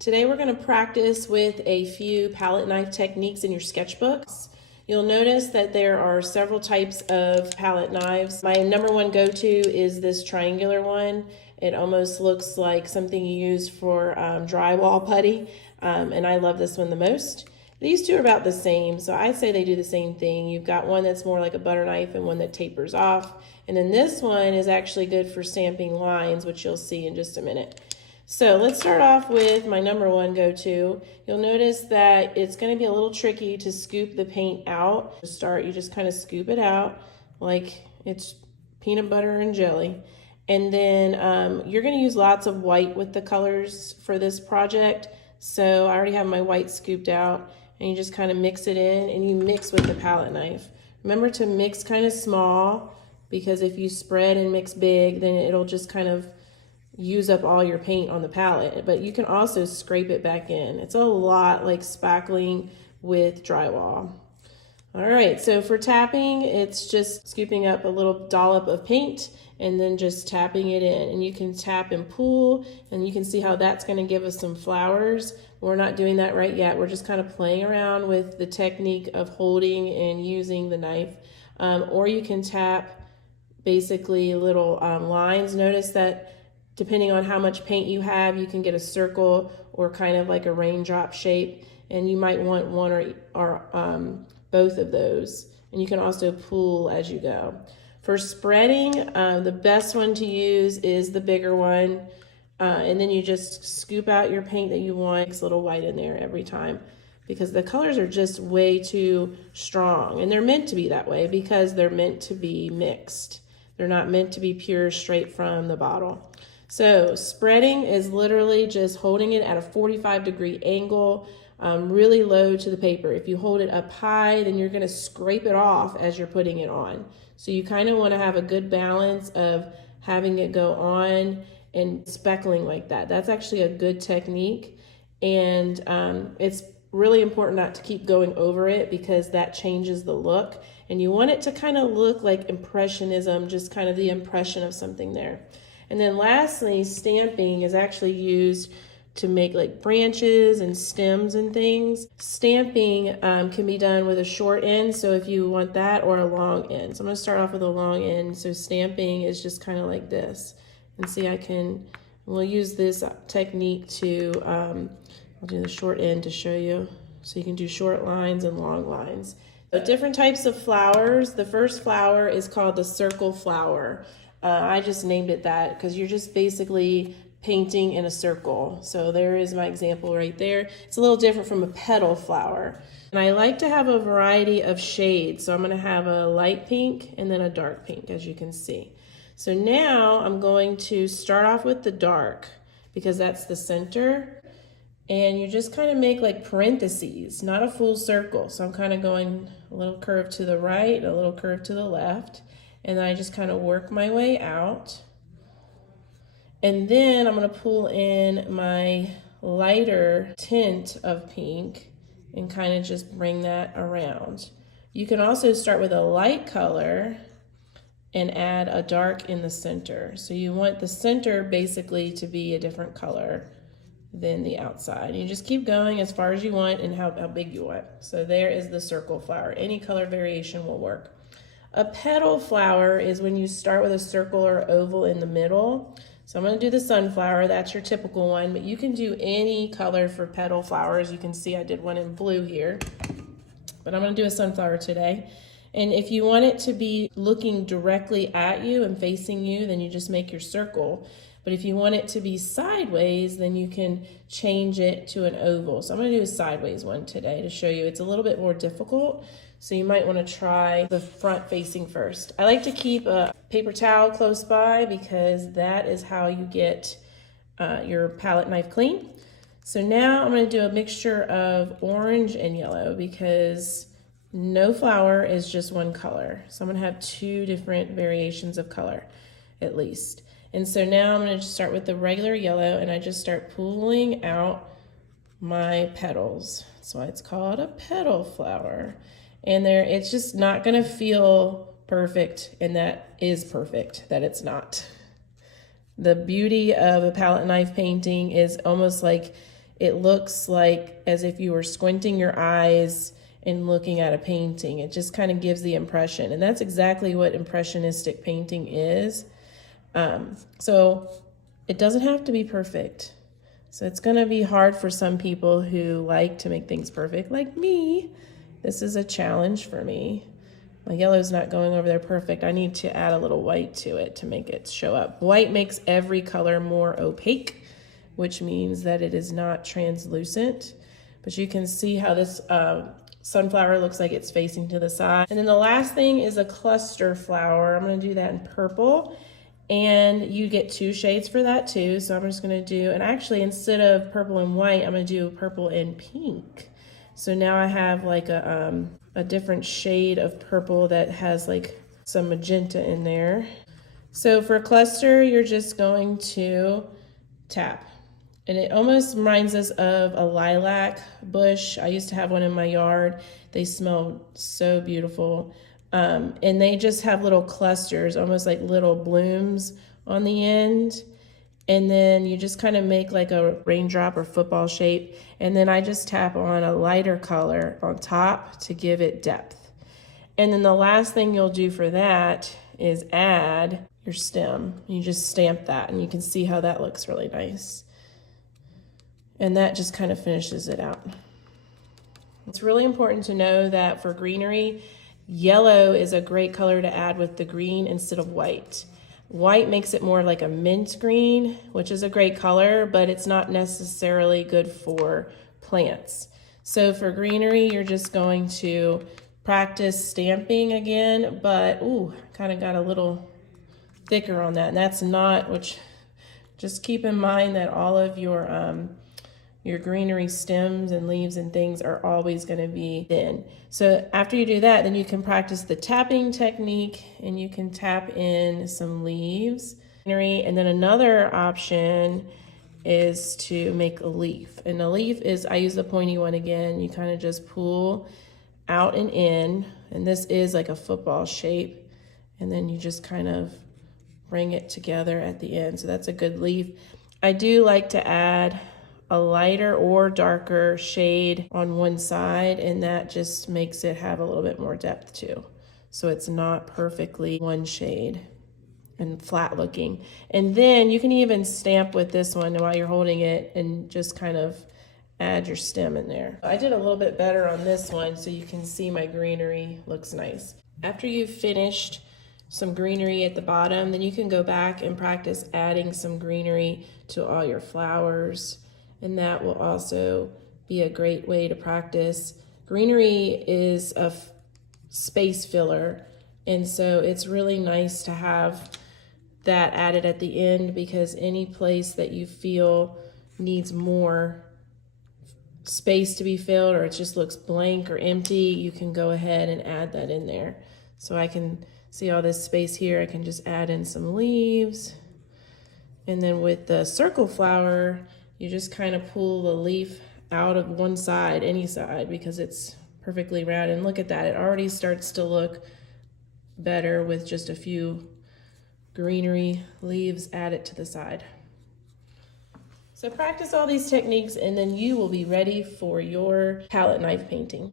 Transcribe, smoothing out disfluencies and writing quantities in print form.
Today we're going to practice with a few palette knife techniques in your sketchbooks. You'll notice that there are several types of palette knives. My number one go-to is this triangular one. It almost looks like something you use for drywall putty, and I love this one the most. These two are about the same, so I'd say they do the same thing. You've got one that's more like a butter knife and one that tapers off. And then this one is actually good for stamping lines, which you'll see in just a minute. So let's start off with my number one go-to. You'll notice that it's going to be a little tricky to scoop the paint out. To start, you just kind of scoop it out like it's peanut butter and jelly. And then you're going to use lots of white with the colors for this project. So I already have my white scooped out, and you just kind of mix it in, and you mix with the palette knife. Remember to mix kind of small, because if you spread and mix big, then it'll just kind of use up all your paint on the palette. But you can also scrape it back in. It's a lot like spackling with drywall. All right, so for tapping, it's just scooping up a little dollop of paint and then just tapping it in. And you can tap and pull, and you can see how that's going to give us some flowers. We're not doing that right yet. We're just kind of playing around with the technique of holding and using the knife. Or you can tap basically little lines. Notice that depending on how much paint you have, you can get a circle or kind of like a raindrop shape, and you might want one or both of those. And you can also pull as you go. For spreading, the best one to use is the bigger one, and then you just scoop out your paint that you want. Mix a little white in there every time, because the colors are just way too strong, and they're meant to be that way because they're meant to be mixed. They're not meant to be pure straight from the bottle. So spreading is literally just holding it at a 45-degree angle, really low to the paper. If you hold it up high, then you're going to scrape it off as you're putting it on. So you kind of want to have a good balance of having it go on and speckling like that. That's actually a good technique, and it's really important not to keep going over it because that changes the look. And you want it to kind of look like impressionism, just kind of the impression of something there. And then lastly, stamping is actually used to make like branches and stems and things. Stamping can be done with a short end, so if you want that, or a long end. So I'm going to start off with a long end. So stamping is just kind of like this. And see, we'll use this technique to, I'll do the short end to show you. So you can do short lines and long lines. So different types of flowers. The first flower is called the circle flower. I just named it that because you're just basically painting in a circle. So there is my example right there. It's a little different from a petal flower. And I like to have a variety of shades. So I'm going to have a light pink and then a dark pink, as you can see. So now I'm going to start off with the dark because that's the center. And you just kind of make like parentheses, not a full circle. So I'm kind of going a little curve to the right, a little curve to the left. And then I just kind of work my way out. And then I'm going to pull in my lighter tint of pink and kind of just bring that around. You can also start with a light color and add a dark in the center. So you want the center basically to be a different color than the outside. You just keep going as far as you want and how big you want. So there is the circle flower. Any color variation will work. A petal flower is when you start with a circle or oval in the middle. So I'm going to do the sunflower. That's your typical one, but you can do any color for petal flowers. You can see I did one in blue here, but I'm going to do a sunflower today. And if you want it to be looking directly at you and facing you, then you just make your circle. But if you want it to be sideways, then you can change it to an oval. So I'm going to do a sideways one today to show you. It's a little bit more difficult, so you might want to try the front facing first. I like to keep a paper towel close by because that is how you get your palette knife clean. So now I'm going to do a mixture of orange and yellow because no flower is just one color. So I'm going to have two different variations of color at least. And so now I'm going to start with the regular yellow, and I just start pulling out my petals. That's why it's called a petal flower. And it's just not going to feel perfect, and that is perfect that it's not. The beauty of a palette knife painting is almost like it looks like as if you were squinting your eyes and looking at a painting. It just kind of gives the impression, and that's exactly what impressionistic painting is. So it doesn't have to be perfect. So it's gonna be hard for some people who like to make things perfect, like me. This is a challenge for me. My yellow's not going over there perfect. I need to add a little white to it to make it show up. White makes every color more opaque, which means that it is not translucent. But you can see how this sunflower looks like it's facing to the side. And then the last thing is a cluster flower. I'm gonna do that in purple. And you get 2 shades for that too. So I'm just gonna do, and actually instead of purple and white, I'm gonna do purple and pink. So now I have like a different shade of purple that has like some magenta in there. So for a cluster, you're just going to tap. And it almost reminds us of a lilac bush. I used to have one in my yard. They smell so beautiful. And they just have little clusters, almost like little blooms on the end. And then you just kind of make like a raindrop or football shape. And then I just tap on a lighter color on top to give it depth. And then the last thing you'll do for that is add your stem. You just stamp that and you can see how that looks really nice. And that just kind of finishes it out. It's really important to know that for greenery, yellow is a great color to add with the green instead of white. White makes it more like a mint green, which is a great color, but it's not necessarily good for plants. So for greenery, you're just going to practice stamping again, but ooh, kind of got a little thicker on that. And that's not, which just keep in mind that all of your greenery stems and leaves and things are always going to be thin. So after you do that, then you can practice the tapping technique and you can tap in some leaves. And then another option is to make a leaf. And the leaf is, I use the pointy one again. You kind of just pull out and in, and this is like a football shape. And then you just kind of bring it together at the end. So that's a good leaf. I do like to add a lighter or darker shade on one side, and that just makes it have a little bit more depth too. So it's not perfectly one shade and flat looking. And then you can even stamp with this one while you're holding it and just kind of add your stem in there. I did a little bit better on this one so you can see my greenery looks nice. After you've finished some greenery at the bottom, then you can go back and practice adding some greenery to all your flowers. And that will also be a great way to practice. Greenery is a space filler, and so it's really nice to have that added at the end, because any place that you feel needs more space to be filled, or it just looks blank or empty, you can go ahead and add that in there. So I can see all this space here. I can just add in some leaves. And then with the circle flower, you just kind of pull the leaf out of one side, any side, because it's perfectly round. And look at that, it already starts to look better with just a few greenery leaves added to the side. So practice all these techniques and then you will be ready for your palette knife painting.